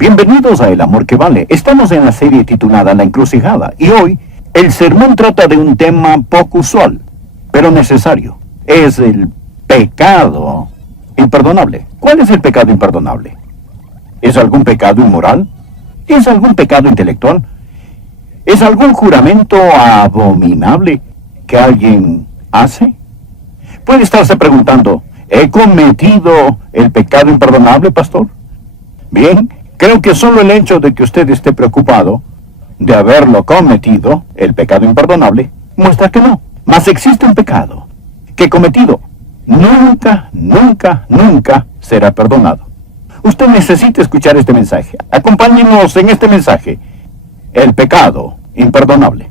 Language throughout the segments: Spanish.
Bienvenidos a El Amor que Vale. Estamos en la serie titulada La Encrucijada y hoy el sermón trata de un tema poco usual, pero necesario. Es el pecado imperdonable. ¿Cuál es el pecado imperdonable? ¿Es algún pecado inmoral? ¿Es algún pecado intelectual? ¿Es algún juramento abominable que alguien hace? Puede estarse preguntando, ¿he cometido el pecado imperdonable, pastor? Bien, creo que solo el hecho de que usted esté preocupado de haberlo cometido, el pecado imperdonable, muestra que no. Mas existe un pecado que cometido nunca será perdonado. Usted necesita escuchar este mensaje. Acompáñenos en este mensaje. El pecado imperdonable.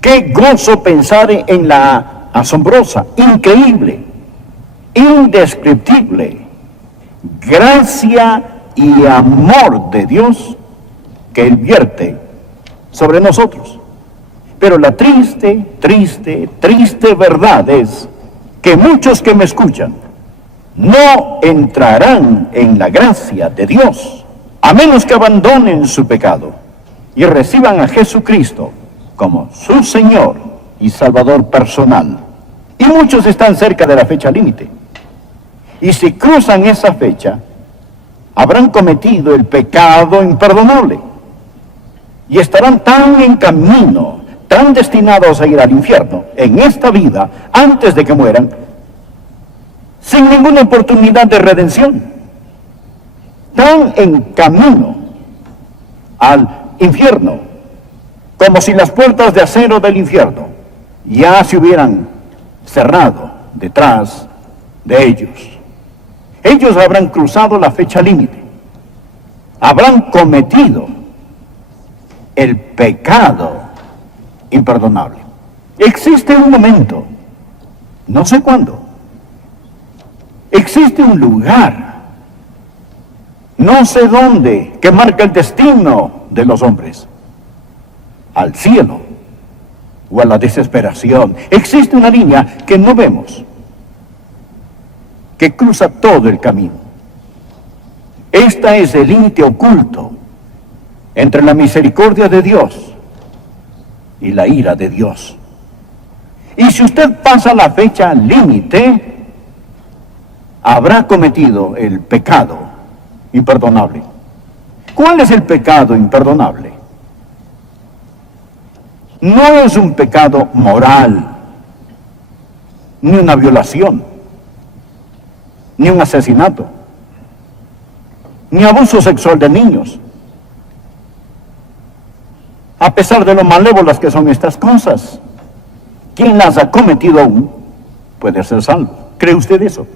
Qué gozo pensar en la asombrosa, increíble, indescriptible gracia y amor de Dios que Él vierte sobre nosotros. Pero la triste verdad es que muchos que me escuchan no entrarán en la gracia de Dios, a menos que abandonen su pecado y reciban a Jesucristo como su Señor y Salvador personal. Y muchos están cerca de la fecha límite. Y si cruzan esa fecha, habrán cometido el pecado imperdonable. Y estarán tan en camino, tan destinados a ir al infierno en esta vida, antes de que mueran, sin ninguna oportunidad de redención. Tan en camino al infierno, como si las puertas de acero del infierno ya se hubieran cerrado detrás de ellos. Ellos habrán cruzado la fecha límite, habrán cometido el pecado imperdonable. Existe un momento, no sé cuándo, existe un lugar, no sé dónde, que marca el destino de los hombres, al cielo o a la desesperación. Existe una línea que no vemos, que cruza todo el camino. Esta es el límite oculto entre la misericordia de Dios y la ira de Dios. Y si usted pasa la fecha límite, habrá cometido el pecado imperdonable. ¿Cuál es el pecado imperdonable? No es un pecado moral, ni una violación, ni un asesinato, ni abuso sexual de niños. A pesar de lo malévolas que son estas cosas, quien las ha cometido aún puede ser salvo. ¿Cree usted eso?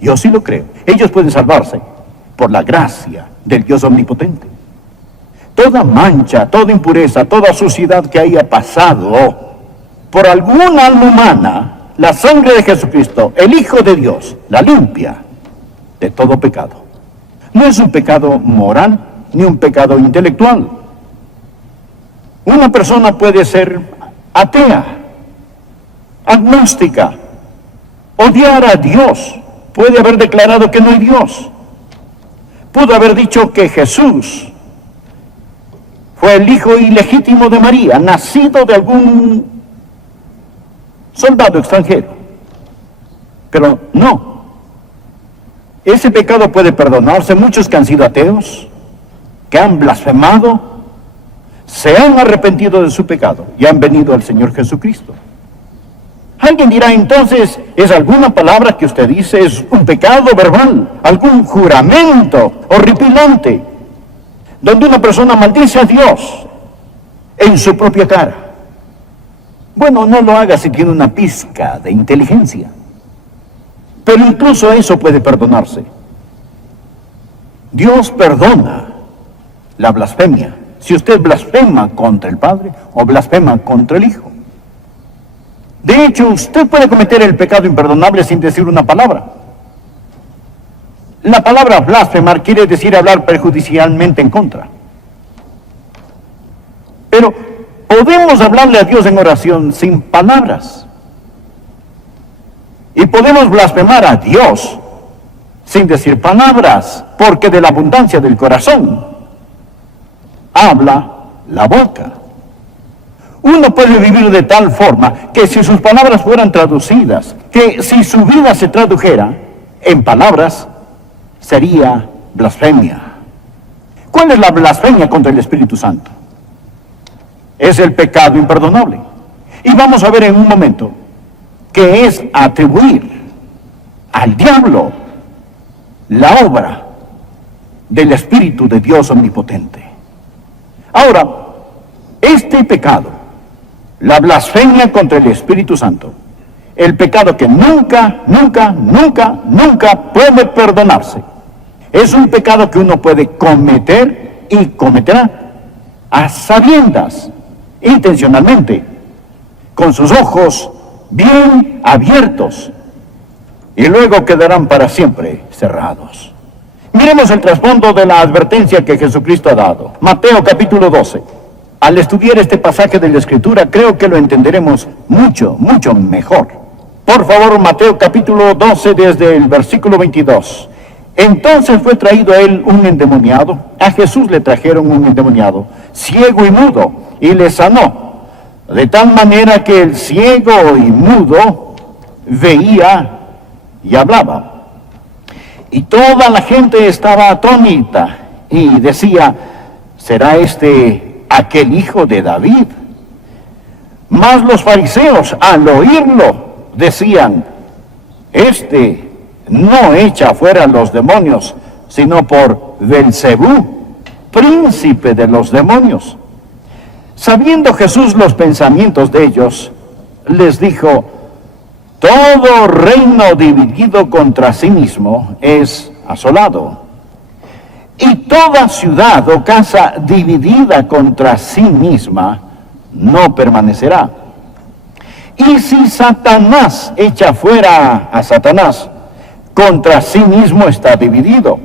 Yo sí lo creo. Ellos pueden salvarse por la gracia del Dios omnipotente. Toda mancha, toda impureza, toda suciedad que haya pasado por alguna alma humana, la sangre de Jesucristo, el Hijo de Dios, la limpia de todo pecado. No es un pecado moral ni un pecado intelectual. Una persona puede ser atea, agnóstica, odiar a Dios, puede haber declarado que no hay Dios, pudo haber dicho que Jesús fue el hijo ilegítimo de María, nacido de algún soldado extranjero. Pero no. Ese pecado puede perdonarse. Muchos que han sido ateos, que han blasfemado, se han arrepentido de su pecado y han venido al Señor Jesucristo. Alguien dirá entonces, ¿es alguna palabra que usted dice? ¿Es un pecado verbal? ¿Algún juramento horripilante? Donde una persona maldice a Dios en su propia cara. Bueno, no lo haga si tiene una pizca de inteligencia. Pero incluso eso puede perdonarse. Dios perdona la blasfemia. Si usted blasfema contra el Padre o blasfema contra el Hijo. De hecho, usted puede cometer el pecado imperdonable sin decir una palabra. La palabra blasfemar quiere decir hablar perjudicialmente en contra. Pero podemos hablarle a Dios en oración sin palabras. Y podemos blasfemar a Dios sin decir palabras, porque de la abundancia del corazón habla la boca. Uno puede vivir de tal forma que si sus palabras fueran traducidas, que si su vida se tradujera en palabras, sería blasfemia. ¿Cuál es la blasfemia contra el Espíritu Santo? Es el pecado imperdonable. Y vamos a ver en un momento que es atribuir al diablo la obra del Espíritu de Dios omnipotente. Ahora, este pecado, la blasfemia contra el Espíritu Santo, el pecado que nunca puede perdonarse, es un pecado que uno puede cometer y cometerá a sabiendas, intencionalmente, con sus ojos bien abiertos, y luego quedarán para siempre cerrados. Miremos el trasfondo de la advertencia que Jesucristo ha dado. Mateo capítulo 12. Al estudiar este pasaje de la Escritura, creo que lo entenderemos mucho mejor. Por favor, Mateo capítulo 12, desde el versículo 22. Entonces fue traído a él un endemoniado. A Jesús le trajeron un endemoniado, ciego y mudo, y le sanó. De tal manera que el ciego y mudo veía y hablaba. Y toda la gente estaba atónita y decía, ¿será este aquel hijo de David? Mas los fariseos, al oírlo, decían, este no echa fuera los demonios, sino por Belcebú, príncipe de los demonios. Sabiendo Jesús los pensamientos de ellos, les dijo, todo reino dividido contra sí mismo es asolado, y toda ciudad o casa dividida contra sí misma no permanecerá. Y si Satanás echa fuera a Satanás, contra sí mismo está dividido.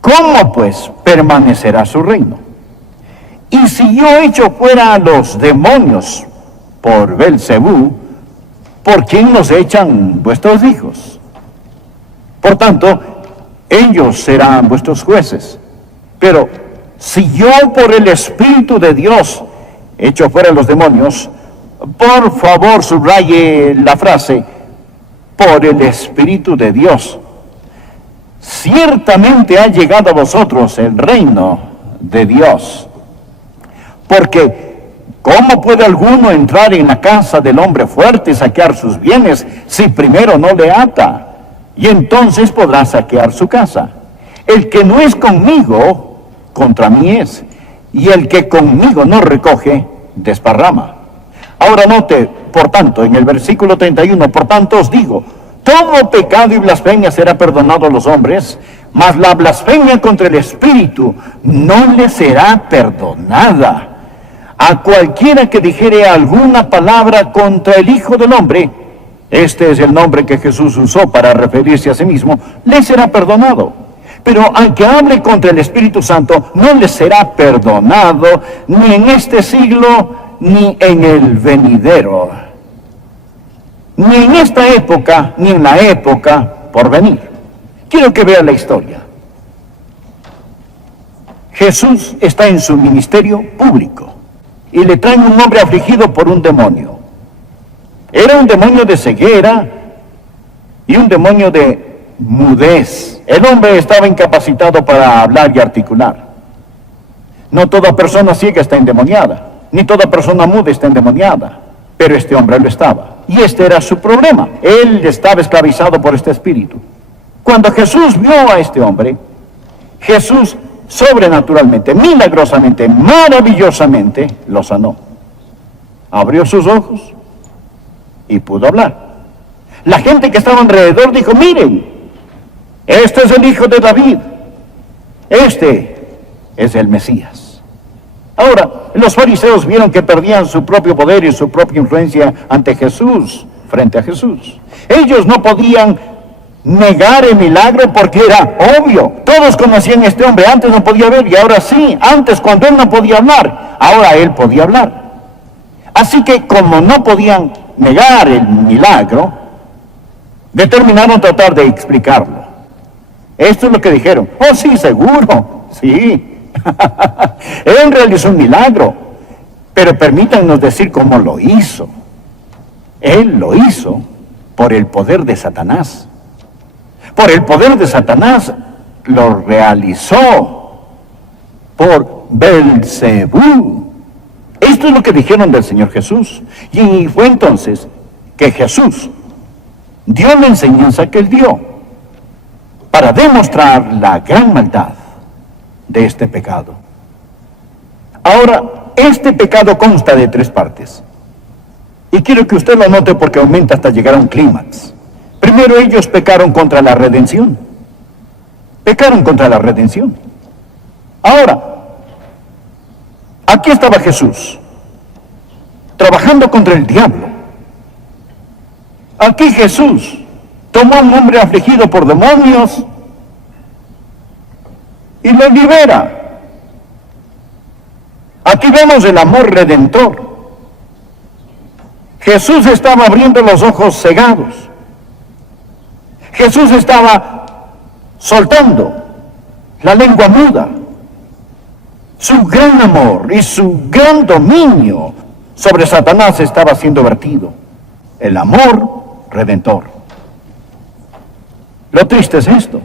¿Cómo pues permanecerá su reino? Y si yo echo fuera a los demonios por Belcebú, ¿por quién los echan vuestros hijos? Por tanto, ellos serán vuestros jueces. Pero si yo por el Espíritu de Dios echo fuera a los demonios, por favor subraye la frase, por el Espíritu de Dios. Ciertamente ha llegado a vosotros el reino de Dios. Porque ¿cómo puede alguno entrar en la casa del hombre fuerte y saquear sus bienes si primero no le ata? Y entonces podrá saquear su casa. El que no es conmigo, contra mí es. Y el que conmigo no recoge, desparrama. Ahora note, por tanto, en el versículo 31, por tanto os digo, todo pecado y blasfemia será perdonado a los hombres, mas la blasfemia contra el Espíritu no le será perdonada. A cualquiera que dijere alguna palabra contra el Hijo del Hombre, este es el nombre que Jesús usó para referirse a sí mismo, le será perdonado. Pero al que hable contra el Espíritu Santo, no le será perdonado, ni en este siglo, ni en el venidero. Ni en esta época, ni en la época por venir. Quiero que vea la historia. Jesús está en su ministerio público y le traen un hombre afligido por un demonio. Era un demonio de ceguera y un demonio de mudez. El hombre estaba incapacitado para hablar y articular. No toda persona ciega está endemoniada, ni toda persona muda está endemoniada, pero este hombre lo estaba. Y este era su problema. Él estaba esclavizado por este espíritu. Cuando Jesús vio a este hombre, Jesús sobrenaturalmente, milagrosamente, maravillosamente, lo sanó. Abrió sus ojos y pudo hablar. La gente que estaba alrededor dijo, miren, este es el Hijo de David. Este es el Mesías. Ahora, los fariseos vieron que perdían su propio poder y su propia influencia ante Jesús, frente a Jesús. Ellos no podían negar el milagro porque era obvio. Todos conocían a este hombre, antes no podía ver y ahora sí. Antes cuando él no podía hablar, ahora él podía hablar. Así que como no podían negar el milagro, determinaron tratar de explicarlo. Esto es lo que dijeron. Oh, sí, seguro, sí. Él realizó un milagro, pero permítanos decir cómo lo hizo. Él lo hizo por el poder de Satanás. Por el poder de Satanás lo realizó por Belcebú. Esto es lo que dijeron del Señor Jesús. Y fue entonces que Jesús dio la enseñanza que él dio para demostrar la gran maldad de este pecado. Ahora, este pecado consta de 3 partes. Y quiero que usted lo note porque aumenta hasta llegar a un clímax. Primero, ellos pecaron contra la redención. Pecaron contra la redención. Ahora, aquí estaba Jesús, trabajando contra el diablo. Aquí Jesús tomó a un hombre afligido por demonios y lo libera. Aquí vemos el amor redentor. Jesús estaba abriendo los ojos cegados. Jesús estaba soltando la lengua muda. Su gran amor y su gran dominio sobre Satanás estaba siendo vertido. El amor redentor. Lo triste es esto,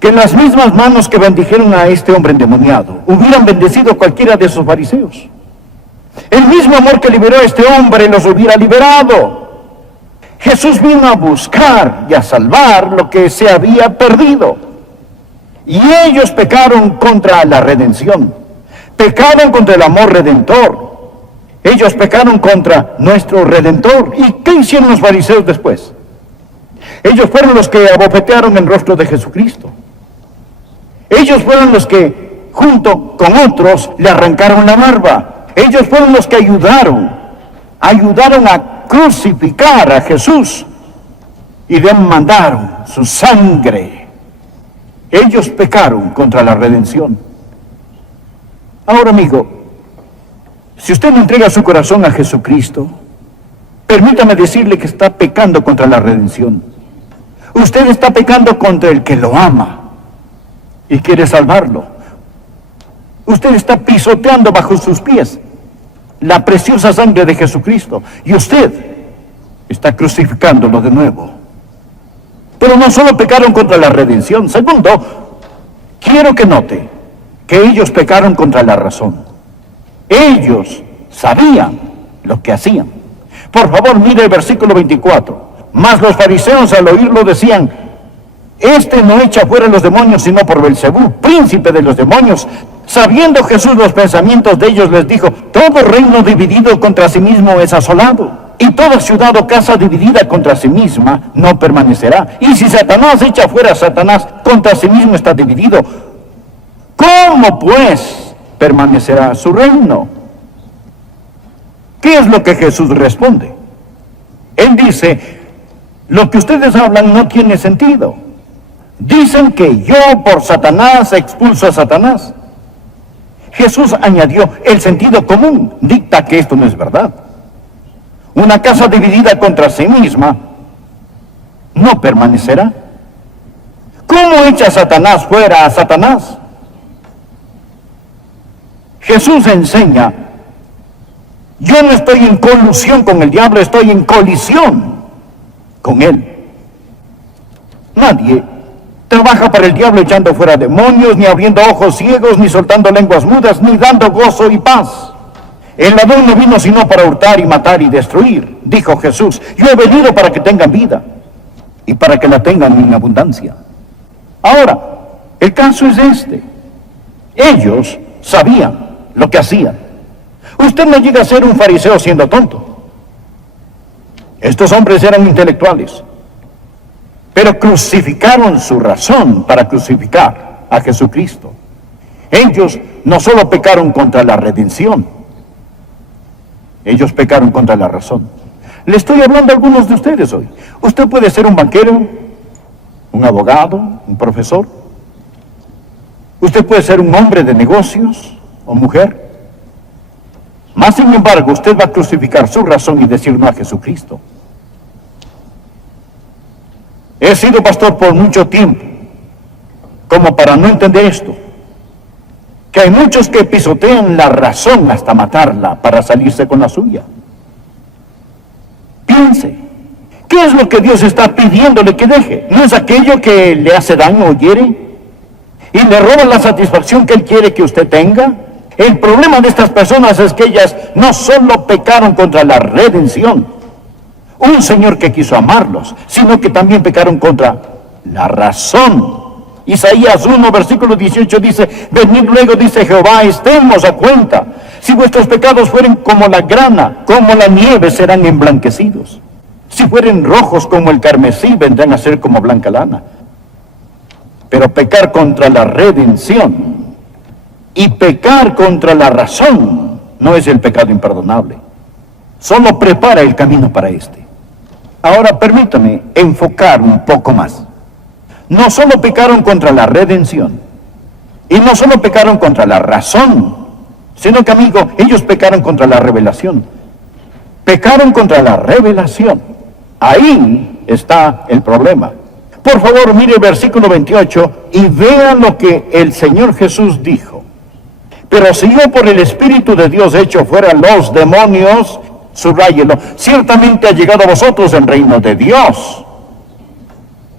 que las mismas manos que bendijeron a este hombre endemoniado hubieran bendecido a cualquiera de esos fariseos. El mismo amor que liberó a este hombre los hubiera liberado. Jesús vino a buscar y a salvar lo que se había perdido. Y ellos pecaron contra la redención. Pecaron contra el amor redentor. Ellos pecaron contra nuestro Redentor. ¿Y qué hicieron los fariseos después? Ellos fueron los que abofetearon el rostro de Jesucristo. Ellos fueron los que, junto con otros, le arrancaron la barba. Ellos fueron los que ayudaron a crucificar a Jesús y demandaron su sangre. Ellos pecaron contra la redención. Ahora, amigo, si usted no entrega su corazón a Jesucristo, permítame decirle que está pecando contra la redención. Usted está pecando contra el que lo ama y quiere salvarlo. Usted está pisoteando bajo sus pies la preciosa sangre de Jesucristo y usted está crucificándolo de nuevo. Pero no solo pecaron contra la redención. Segundo, quiero que note que ellos pecaron contra la razón. Ellos sabían lo que hacían. Por favor, mire el versículo 24. Mas los fariseos al oírlo decían: este no echa fuera los demonios sino por Belcebú, príncipe de los demonios. Sabiendo Jesús los pensamientos de ellos, les dijo: todo reino dividido contra sí mismo es asolado, y toda ciudad o casa dividida contra sí misma no permanecerá. Y si Satanás echa fuera a Satanás, contra sí mismo está dividido. ¿Cómo pues permanecerá su reino? ¿Qué es lo que Jesús responde? Él dice: lo que ustedes hablan no tiene sentido. Dicen que yo por Satanás expulso a Satanás. Jesús añadió: el sentido común dicta que esto no es verdad. Una casa dividida contra sí misma no permanecerá. ¿Cómo echa Satanás fuera a Satanás? Jesús enseña: yo no estoy en colusión con el diablo, estoy en colisión con él. Nadie trabaja para el diablo echando fuera demonios, ni abriendo ojos ciegos, ni soltando lenguas mudas, ni dando gozo y paz. El ladrón no vino sino para hurtar y matar y destruir, dijo Jesús. Yo he venido para que tengan vida y para que la tengan en abundancia. Ahora, el caso es este. Ellos sabían lo que hacían. Usted no llega a ser un fariseo siendo tonto. Estos hombres eran intelectuales, pero crucificaron su razón para crucificar a Jesucristo. Ellos no solo pecaron contra la redención, ellos pecaron contra la razón. Le estoy hablando a algunos de ustedes hoy. Usted puede ser un banquero, un abogado, un profesor. Usted puede ser un hombre de negocios o mujer. Más sin embargo, usted va a crucificar su razón y decir no a Jesucristo. He sido pastor por mucho tiempo, como para no entender esto, que hay muchos que pisotean la razón hasta matarla para salirse con la suya. Piense, ¿qué es lo que Dios está pidiéndole que deje? ¿No es aquello que le hace daño o hiere? ¿Y le roba la satisfacción que Él quiere que usted tenga? El problema de estas personas es que ellas no solo pecaron contra la redención, un Señor que quiso amarlos, sino que también pecaron contra la razón. Isaías 1, versículo 18 dice, venid luego, dice Jehová, estemos a cuenta. Si vuestros pecados fueren como la grana, como la nieve, serán emblanquecidos. Si fueren rojos como el carmesí, vendrán a ser como blanca lana. Pero pecar contra la redención y pecar contra la razón no es el pecado imperdonable. Solo prepara el camino para este. Ahora permítame enfocar un poco más. No solo pecaron contra la redención, y no solo pecaron contra la razón, sino que, amigo, ellos pecaron contra la revelación. Pecaron contra la revelación. Ahí está el problema. Por favor, mire el versículo 28 y vea lo que el Señor Jesús dijo. Pero si yo por el Espíritu de Dios echo fuera los demonios, subráyelo, ciertamente ha llegado a vosotros el reino de Dios.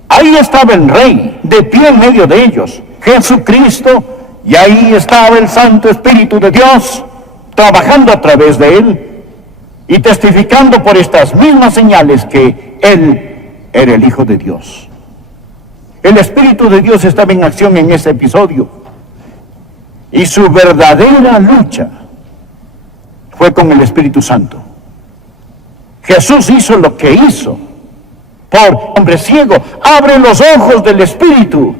Ahí estaba el Rey, de pie en medio de ellos, Jesucristo, y ahí estaba el Santo Espíritu de Dios, trabajando a través de Él, y testificando por estas mismas señales que Él era el Hijo de Dios. El Espíritu de Dios estaba en acción en ese episodio, y su verdadera lucha fue con el Espíritu Santo. Jesús hizo lo que hizo. Por hombre ciego, abre los ojos del Espíritu.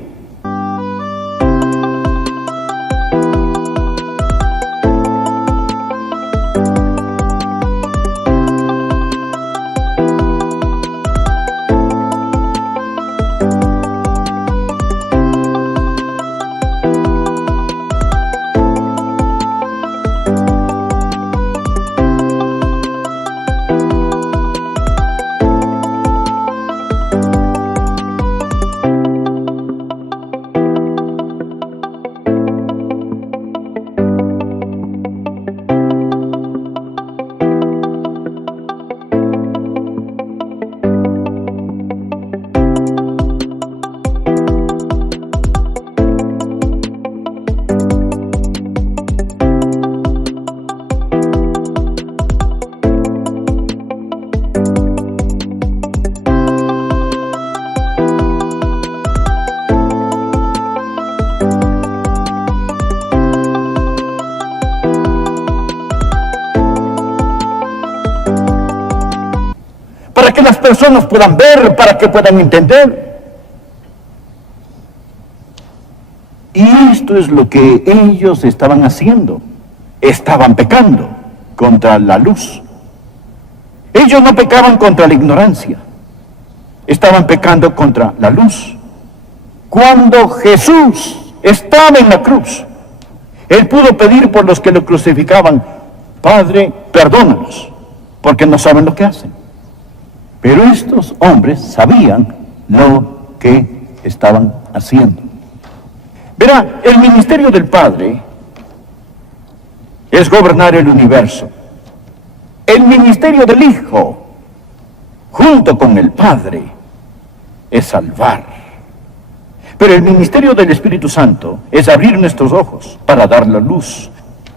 Para que las personas puedan ver, para que puedan entender. Y esto es lo que ellos estaban haciendo. Estaban pecando contra la luz. Ellos no pecaban contra la ignorancia. Estaban pecando contra la luz. Cuando Jesús estaba en la cruz, Él pudo pedir por los que lo crucificaban, Padre, perdónalos, porque no saben lo que hacen. Pero estos hombres sabían lo que estaban haciendo. Verá, el ministerio del Padre es gobernar el universo. El ministerio del Hijo, junto con el Padre, es salvar. Pero el ministerio del Espíritu Santo es abrir nuestros ojos para dar la luz,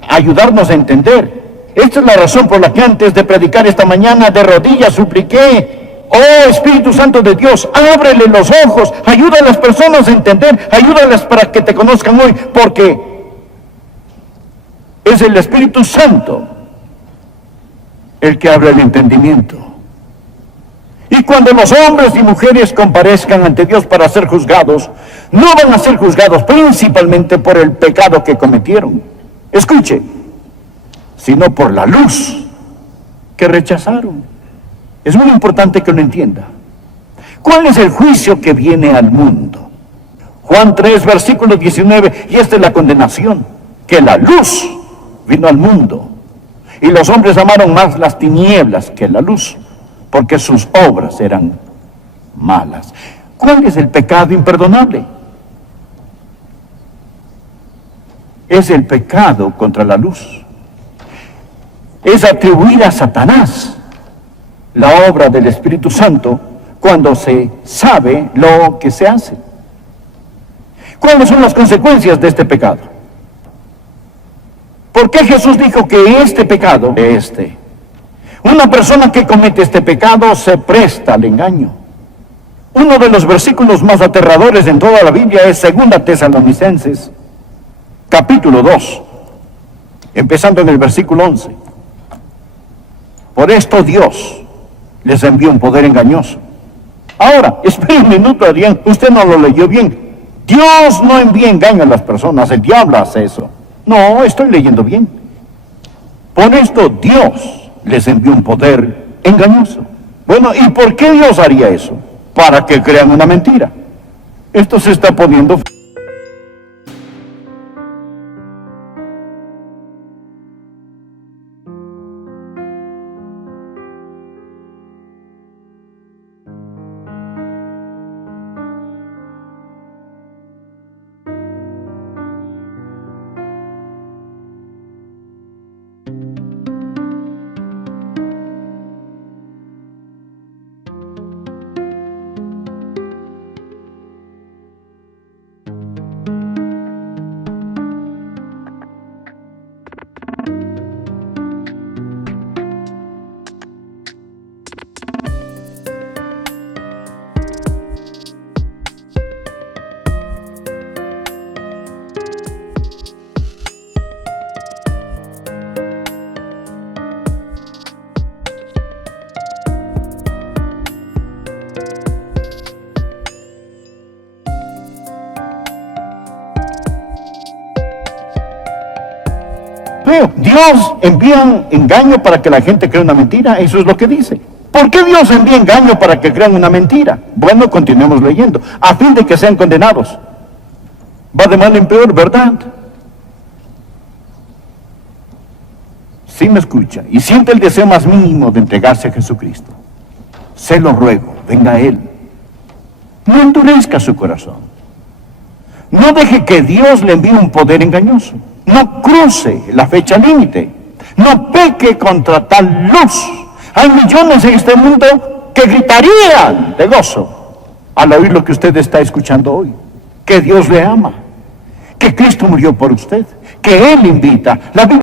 ayudarnos a entender. Esta es la razón por la que antes de predicar esta mañana de rodillas supliqué, oh Espíritu Santo de Dios, ábrele los ojos, ayuda a las personas a entender, ayúdalas para que te conozcan hoy, porque es el Espíritu Santo el que abre el entendimiento. Y cuando los hombres y mujeres comparezcan ante Dios para ser juzgados, no van a ser juzgados principalmente por el pecado que cometieron. Escuche, sino por la luz que rechazaron. Es muy importante que lo entienda. ¿Cuál es el juicio que viene al mundo? Juan 3, versículo 19, y esta es la condenación, que la luz vino al mundo, y los hombres amaron más las tinieblas que la luz, porque sus obras eran malas. ¿Cuál es el pecado imperdonable? Es el pecado contra la luz. Es atribuir a Satanás la obra del Espíritu Santo cuando se sabe lo que se hace. ¿Cuáles son las consecuencias de este pecado? ¿Por qué Jesús dijo que este pecado es este? Una persona que comete este pecado se presta al engaño. Uno de los versículos más aterradores en toda la Biblia es 2 Tesalonicenses, capítulo 2, empezando en el versículo 11. Por esto Dios les envió un poder engañoso. Ahora, espere un minuto, Adrián, usted no lo leyó bien. Dios no envía engaño a las personas, el diablo hace eso. No, estoy leyendo bien. Por esto Dios les envió un poder engañoso. Bueno, ¿y por qué Dios haría eso? Para que crean una mentira. Esto se está poniendo... Dios envía un engaño para que la gente crea una mentira, eso es lo que dice. ¿Por qué Dios envía engaño para que crean una mentira? Bueno, continuemos leyendo. A fin de que sean condenados. Va de mal en peor, ¿verdad? Si me escucha y siente el deseo más mínimo de entregarse a Jesucristo, se lo ruego, venga a Él. No endurezca su corazón. No deje que Dios le envíe un poder engañoso. No cruce la fecha límite. No peque contra tal luz. Hay millones en este mundo que gritarían de gozo al oír lo que usted está escuchando hoy. Que Dios le ama. Que Cristo murió por usted. Que Él invita. La Biblia